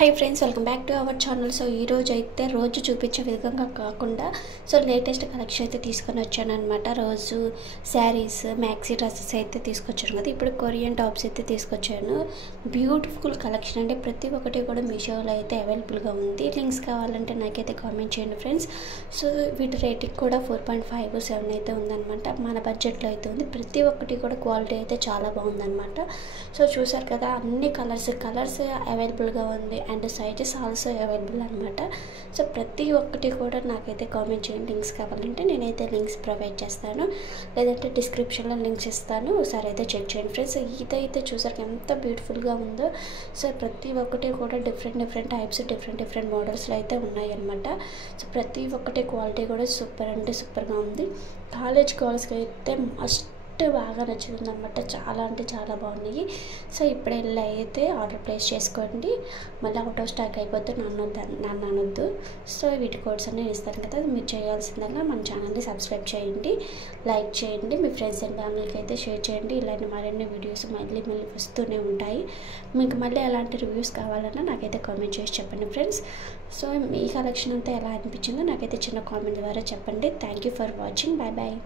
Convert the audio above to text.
High friends welcome back to our channel. So रोज़ु चूपिंचे विधंगा काकुंडा सो latest collection అయితే తీసుకొని వచ్చాను అన్నమాట। రోజు సారీస్ మ్యాక్సీ డ్రెస్సెస్ అయితే తీసుకొచ్చాను కదా। ఇప్పుడు కొరియన్ టాప్స్ అయితే తీసుకొచ్చాను। బ్యూటిఫుల్ కలెక్షన్ అంటే ప్రతి ఒక్కటి కూడా మీషోలో అయితే అవైలబుల్ గా ఉంది। లింక్స్ కావాలంటే నాకైతే కామెంట్ చేయండి ఫ్రెండ్స్। సో వీటి రేటింగ్ కూడా 4.57 అయితే ఉందన్నమాట। మన బడ్జెట్ లో అయితే ఉంది। ప్రతి ఒక్కటి కూడా క్వాలిటీ అయితే చాలా బాగుందన్నమాట। సో చూశారు కదా అన్ని కలర్స్ అవైలబుల్ గా ఉంది అండ్ సైజెస్ ఆల్సో అవైలబుల్ అన్నమాట। సో ప్రతి ఒక్కటి కూడా నాకైతే కామెంట్ చేయండి। లింక్స్ కావాలంటే నేనైతే లింక్స్ ప్రొవైడ్ చేస్తాను, లేదంటే డిస్క్రిప్షన్లో లింక్స్ ఇస్తాను, ఒకసారి అయితే చెక్ చేయండి ఫ్రెండ్స్। ఇదైతే చూసారు ఎంత బ్యూటిఫుల్గా ఉందో। సో ప్రతి ఒక్కటి కూడా డిఫరెంట్ టైప్స్ డిఫరెంట్ మోడల్స్లో అయితే ఉన్నాయి అన్నమాట। సో ప్రతి ఒక్కటి క్వాలిటీ కూడా సూపర్ అంటే సూపర్గా ఉంది। కాలేజ్ గర్ల్స్కి అయితే మస్ట్ బాగా నచ్చుతుంది అన్నమాట। చాలా అంటే చాలా బాగున్నాయి। సో ఇప్పుడు వెళ్ళి అయితే ఆర్డర్ ప్లేస్ చేసుకోండి, మళ్ళీ అవుట్ ఆఫ్ స్టాక్ అయిపోతే నన్ను అనొద్దు। సో వీటి కోడ్స్ అన్నీ ఇస్తాను కదా, మీరు చేయాల్సిందల్లా మన ఛానల్ని సబ్స్క్రైబ్ చేయండి, లైక్ చేయండి, మీ ఫ్రెండ్స్ అండ్ ఫ్యామిలీకి అయితే షేర్ చేయండి। ఇలాంటి మరిన్ని వీడియోస్ మళ్ళీ వస్తూనే ఉంటాయి। మీకు మళ్ళీ ఎలాంటి రివ్యూస్ కావాలన్నా నాకైతే కామెంట్ చేసి చెప్పండి ఫ్రెండ్స్। సో మీ కలెక్షన్ అంతా ఎలా అనిపించిందో నాకైతే చిన్న కామెంట్ ద్వారా చెప్పండి। Thank you for watching, bye bye.